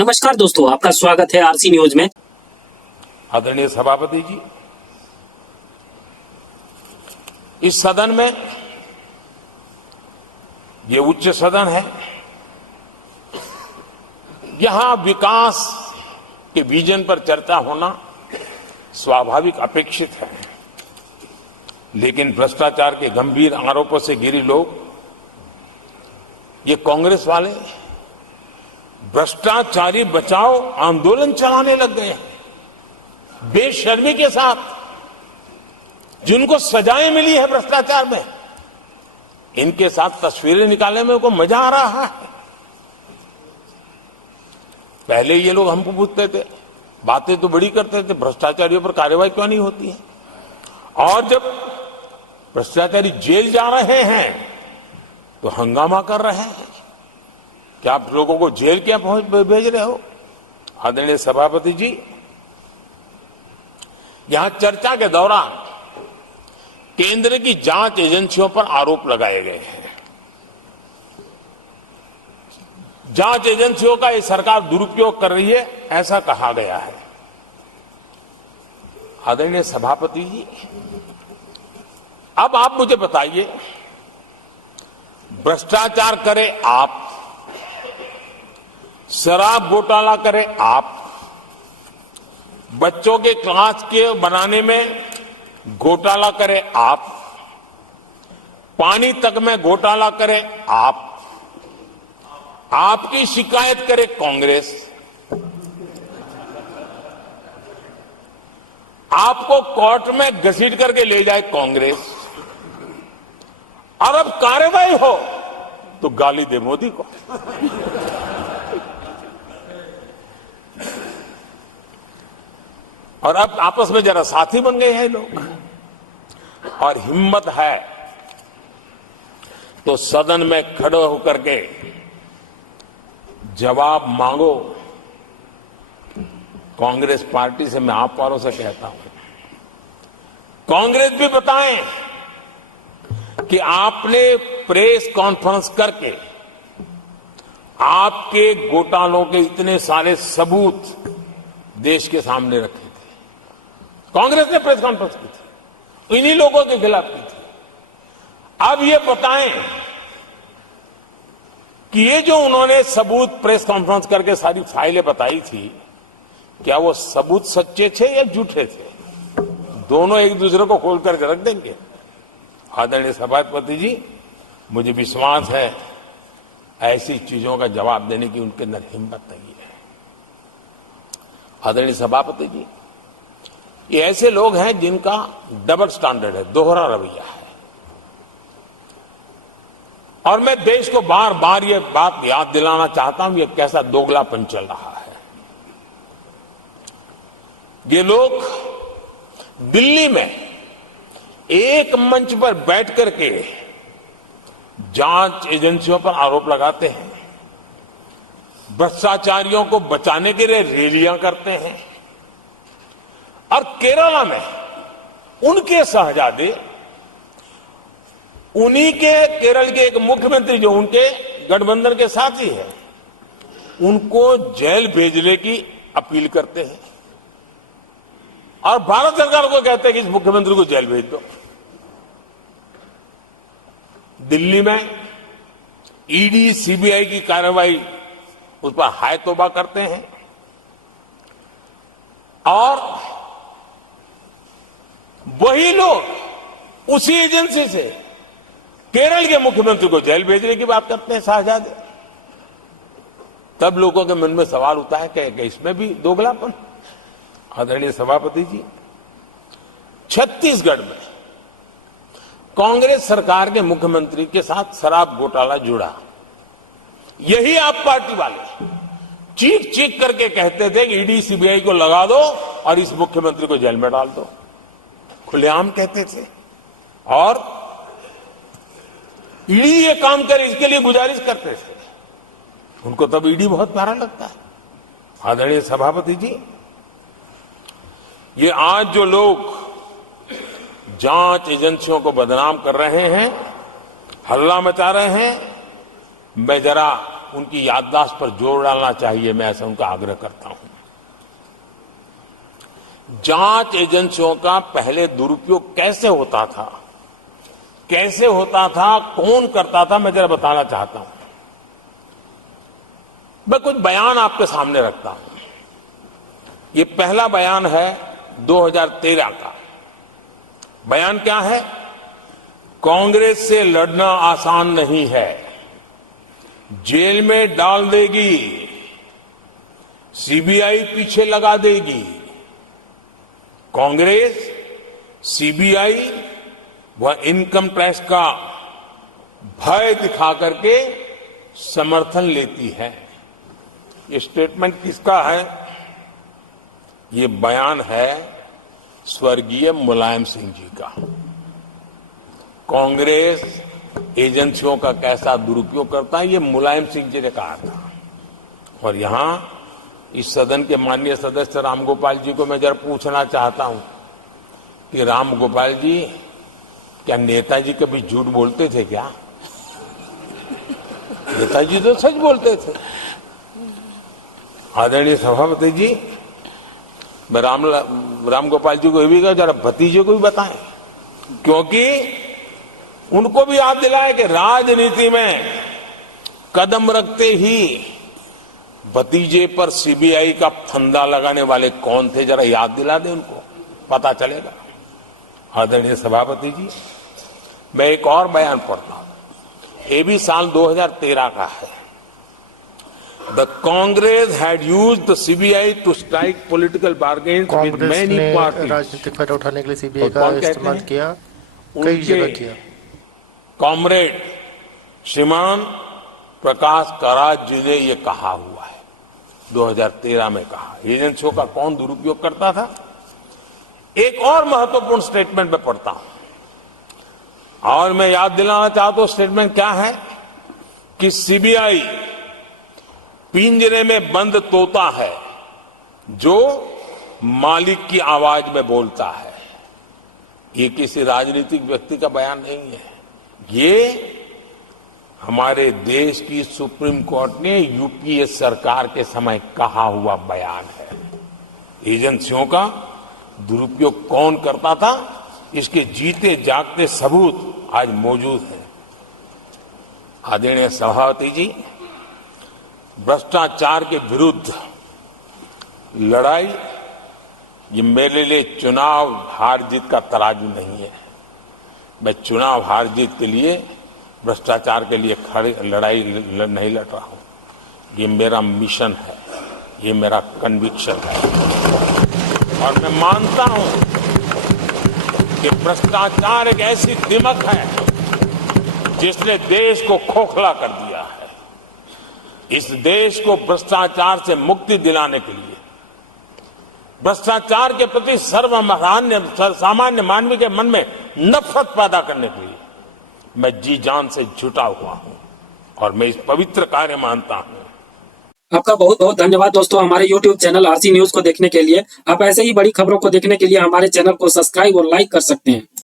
नमस्कार दोस्तों, आपका स्वागत है आरसी न्यूज में। आदरणीय सभापति जी, इस सदन में, ये उच्च सदन है, यहां विकास के विजन पर चर्चा होना स्वाभाविक अपेक्षित है, लेकिन भ्रष्टाचार के गंभीर आरोपों से घिरे लोग, ये कांग्रेस वाले भ्रष्टाचारी बचाओ आंदोलन चलाने लग गए हैं बेशर्मी के साथ। जिनको सजाएं मिली है भ्रष्टाचार में, इनके साथ तस्वीरें निकालने में उनको मजा आ रहा है। पहले ये लोग हमको पूछते थे, बातें तो बड़ी करते थे, भ्रष्टाचारियों पर कार्रवाई क्यों नहीं होती है। और जब भ्रष्टाचारी जेल जा रहे हैं तो हंगामा कर रहे हैं, क्या आप लोगों को जेल क्या भेज रहे हो। आदरणीय सभापति जी, यहां चर्चा के दौरान केंद्र की जांच एजेंसियों पर आरोप लगाए गए हैं। जांच एजेंसियों का ये सरकार दुरुपयोग कर रही है, ऐसा कहा गया है। आदरणीय सभापति जी, अब आप मुझे बताइए, भ्रष्टाचार करे आप, शराब घोटाला करे आप, बच्चों के क्लास के बनाने में घोटाला करे आप, पानी तक में घोटाला करे आप, आपकी शिकायत करे कांग्रेस, आपको कोर्ट में घसीट करके ले जाए कांग्रेस, और अब कार्रवाई हो तो गाली दे मोदी को। और अब आपस में जरा साथी बन गए हैं लोग। और हिम्मत है तो सदन में खड़े होकर के जवाब मांगो। कांग्रेस पार्टी से मैं आप वालों से कहता हूं, कांग्रेस भी बताएं कि आपने प्रेस कॉन्फ्रेंस करके आपके घोटालों के इतने सारे सबूत देश के सामने रखे थे। कांग्रेस ने प्रेस कॉन्फ्रेंस की थी, इन्हीं लोगों के खिलाफ की थी। अब ये बताएं कि ये जो उन्होंने सबूत प्रेस कॉन्फ्रेंस करके सारी फाइलें बताई थी, क्या वो सबूत सच्चे थे या झूठे थे। दोनों एक दूसरे को खोल करके रख देंगे। आदरणीय सभापति जी, मुझे विश्वास है ऐसी चीजों का जवाब देने की उनके अंदर हिम्मत नहीं है। आदरणीय सभापति जी, ये ऐसे लोग हैं जिनका डबल स्टैंडर्ड है, दोहरा रवैया है। और मैं देश को बार बार ये बात याद दिलाना चाहता हूं, ये कैसा दोगलापन चल रहा है। ये लोग दिल्ली में एक मंच पर बैठ करके जांच एजेंसियों पर आरोप लगाते हैं, भ्रष्टाचारियों को बचाने के लिए रैलियां करते हैं, और केरला में उनके शहजादे, उन्हीं के केरल के एक मुख्यमंत्री जो उनके गठबंधन के साथी है, उनको जेल भेजने की अपील करते हैं, और भारत सरकार को कहते हैं कि इस मुख्यमंत्री को जेल भेज दो। दिल्ली में ईडी सीबीआई की कार्रवाई उस पर हाय तौबा करते हैं, और वही लोग उसी एजेंसी से केरल के मुख्यमंत्री को जेल भेजने की बात करते हैं, शहजादे। तब लोगों के मन में सवाल उठता है कि इसमें भी दोगलापन। आदरणीय सभापति जी, छत्तीसगढ़ में कांग्रेस सरकार के मुख्यमंत्री के साथ शराब घोटाला जुड़ा। यही आप पार्टी वाले चीख चीख करके कहते थे कि ईडी सीबीआई को लगा दो और इस मुख्यमंत्री को जेल में डाल दो, खुलेआम कहते थे। और ईडी ये काम करे इसके लिए गुजारिश करते थे। उनको तब ईडी बहुत प्यारा लगता है। आदरणीय सभापति जी, ये आज जो लोग जांच एजेंसियों को बदनाम कर रहे हैं, हल्ला मचा रहे हैं, मैं जरा उनकी याददाश्त पर जोर डालना चाहिए, मैं ऐसा उनका आग्रह करता हूं। जांच एजेंसियों का पहले दुरुपयोग कैसे होता था, कौन करता था, मैं जरा बताना चाहता हूं। मैं कुछ बयान आपके सामने रखता हूं। ये पहला बयान है 2013 का। बयान क्या है? कांग्रेस से लड़ना आसान नहीं है, जेल में डाल देगी, सीबीआई पीछे लगा देगी। कांग्रेस सीबीआई व इनकम टैक्स का भय दिखा करके समर्थन लेती है। ये स्टेटमेंट किसका है? ये बयान है स्वर्गीय मुलायम सिंह जी का। कांग्रेस एजेंसियों का कैसा दुरुपयोग करता है, ये मुलायम सिंह जी ने कहा था। और यहां इस सदन के माननीय सदस्य रामगोपाल जी को मैं जरा पूछना चाहता हूं कि रामगोपाल जी, क्या नेताजी कभी झूठ बोलते थे क्या? नेताजी तो सच बोलते थे। आदरणीय सभापति जी, मैं रामगोपाल जी को ये भी कहा जरा भतीजे को भी बताएं, क्योंकि उनको भी याद दिलाए कि राजनीति में कदम रखते ही भतीजे पर सीबीआई का फंदा लगाने वाले कौन थे, जरा याद दिला दें उनको, पता चलेगा। आदरणीय सभापति जी, मैं एक और बयान पढ़ता हूं। ये भी साल 2013 का है। The Congress had used the CBI to strike political bargains with many parties. राजनीतिक फायदा उठाने के लिए सीबीआई का इस्तेमाल किया, कई जगह किया। कॉमरेड श्रीमान प्रकाश करात जी ने ये कहा हुआ है, 2013 में कहा। एजेंसियों का कौन दुरुपयोग करता था? एक और महत्वपूर्ण स्टेटमेंट में पढ़ता हूं और मैं याद दिलाना चाहता हूं। स्टेटमेंट क्या है कि सीबीआई पिंजरे में बंद तोता है जो मालिक की आवाज में बोलता है। ये किसी राजनीतिक व्यक्ति का बयान नहीं है, ये हमारे देश की सुप्रीम कोर्ट ने यूपीए सरकार के समय कहा हुआ बयान है। एजेंसियों का दुरुपयोग कौन करता था, इसके जीते जागते सबूत आज मौजूद हैं। आदरणीय सभापति जी, भ्रष्टाचार के विरुद्ध लड़ाई ये मेरे लिए चुनाव हार जीत का तराजू नहीं है। मैं चुनाव हार जीत के लिए, भ्रष्टाचार के लिए लड़ाई नहीं लड़ रहा हूं। ये मेरा मिशन है, ये मेरा कन्विक्शन है। और मैं मानता हूं कि भ्रष्टाचार एक ऐसी दिमक है जिसने देश को खोखला कर दिया है। इस देश को भ्रष्टाचार से मुक्ति दिलाने के लिए, भ्रष्टाचार के प्रति सामान्य मानवी के मन में नफरत पैदा करने के लिए मैं जी जान से जुटा हुआ हूं और मैं इस पवित्र कार्य मानता हूं। आपका बहुत बहुत धन्यवाद दोस्तों, हमारे YouTube चैनल आरसी न्यूज को देखने के लिए। आप ऐसे ही बड़ी खबरों को देखने के लिए हमारे चैनल को सब्सक्राइब और लाइक कर सकते हैं।